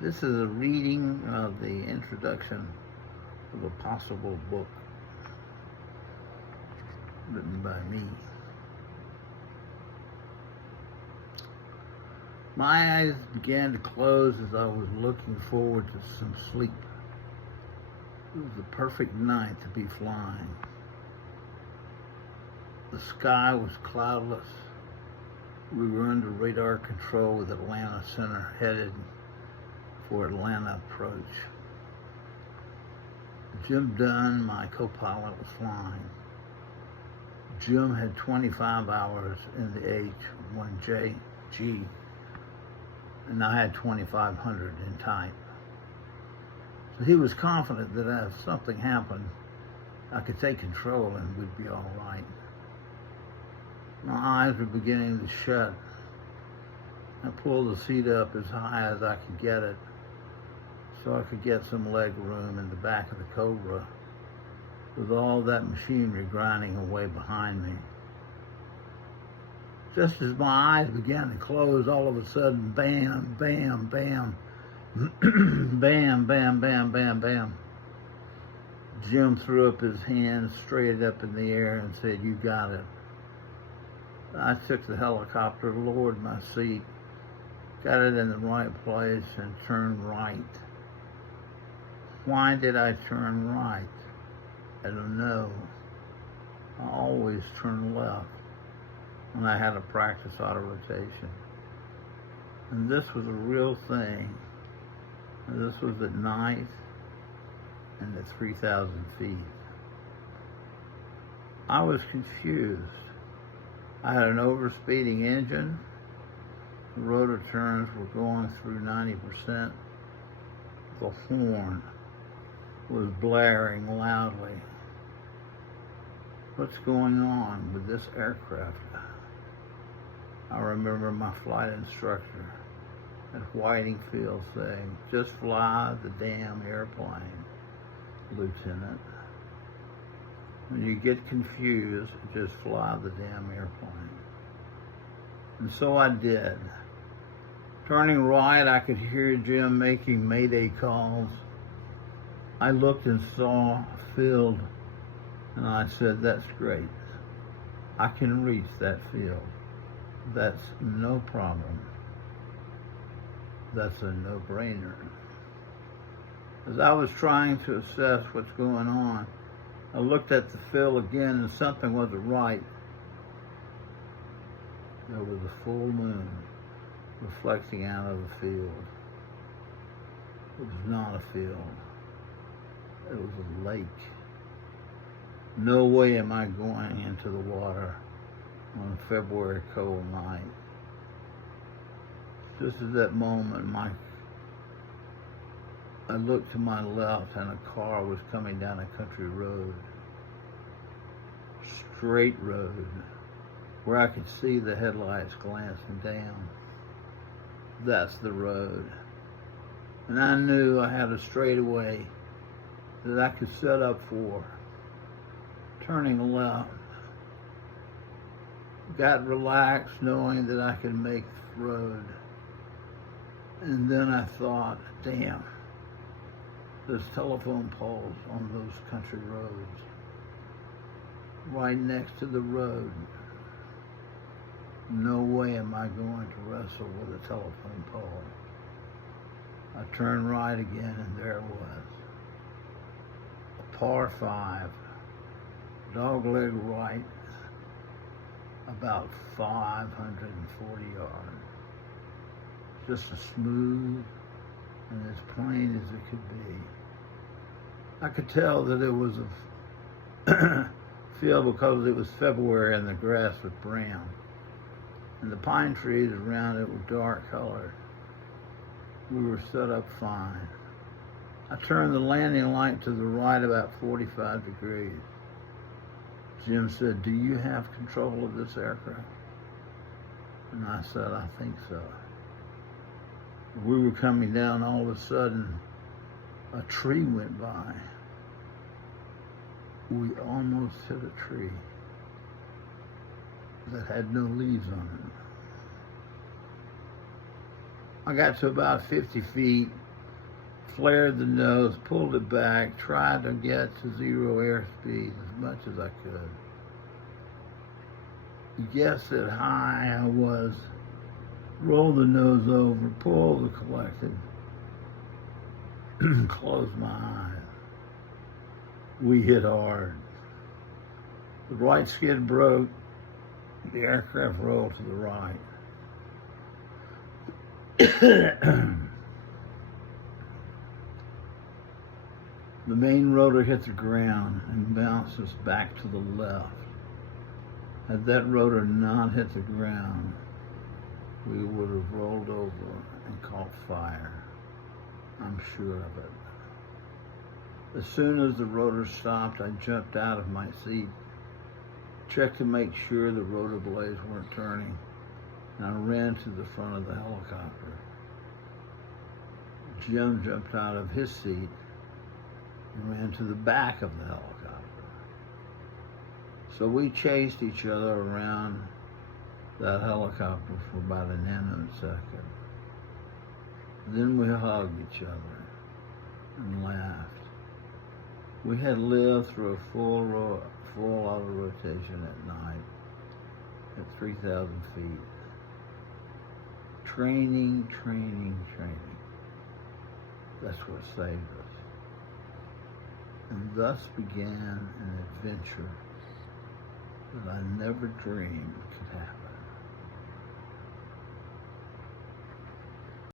This is a reading of the introduction of a possible book written by me. My eyes began to close as I was looking forward to some sleep. It was the perfect night to be flying. The sky was cloudless. We were under radar control with Atlanta Center headed for Atlanta approach. Jim Dunn, my co-pilot, was flying. Jim had 25 hours in the H-1G, and I had 2,500 in type. So he was confident that if something happened, I could take control and we'd be all right. My eyes were beginning to shut. I pulled the seat up as high as I could get it so I could get some leg room in the back of the Cobra with all that machinery grinding away behind me. Just as my eyes began to close, all of a sudden, bam, bam, bam, bam, bam, bam, bam, bam. Jim threw up his hands straight up in the air and said, "You got it." I took the helicopter, lowered my seat, got it in the right place, and turned right. Why did I turn right? I don't know. I always turn left when I had to practice auto rotation. And this was a real thing. And this was at night and at 3,000 feet. I was confused. I had an overspeeding engine. The rotor turns were going through 90%. The horn was blaring loudly. What's going on with this aircraft? I remember my flight instructor at Whiting Field saying, "Just fly the damn airplane, Lieutenant. When you get confused, just fly the damn airplane." And so I did. Turning right, I could hear Jim making mayday calls. I looked and saw a field, and I said, "That's great. I can reach that field. That's no problem. That's a no-brainer." As I was trying to assess what's going on, I looked at the field again, and something wasn't right. There was a full moon reflecting out of the field. It was not a field. It was a lake. No way am I going into the water on a February cold night. Just at that moment, I looked to my left and a car was coming down a country road. Straight road, where I could see the headlights glancing down. That's the road. And I knew I had a straightaway that I could set up for. Turning left. Got relaxed knowing that I could make the road. And then I thought, damn, there's telephone poles on those country roads. Right next to the road. No way am I going to wrestle with a telephone pole. I turned right again, and there it was. A par 5, dogleg right, about 540 yards. Just as smooth and as plain as it could be. I could tell that it was a field because it was February and the grass was brown. And the pine trees around it were dark colored. We were set up fine. I turned the landing light to the right about 45 degrees. Jim said, "Do you have control of this aircraft?" And I said, "I think so." We were coming down, all of a sudden, a tree went by. We almost hit a tree that had no leaves on it. I got to about 50 feet, flared the nose, pulled it back, tried to get to zero airspeed as much as I could. You guessed it, high I was. Rolled the nose over, pulled the collective, closed my eyes. We hit hard. The right skid broke. The aircraft rolled to the right. The main rotor hit the ground and bounced us back to the left. Had that rotor not hit the ground, we would have rolled over and caught fire. I'm sure of it. As soon as the rotor stopped, I jumped out of my seat, checked to make sure the rotor blades weren't turning, and I ran to the front of the helicopter. Jim jumped out of his seat and ran to the back of the helicopter. So we chased each other around that helicopter for about a nanosecond. Then we hugged each other and laughed. We had lived through a full auto rotation at night at 3,000 feet. Training. That's what saved us. And thus began an adventure that I never dreamed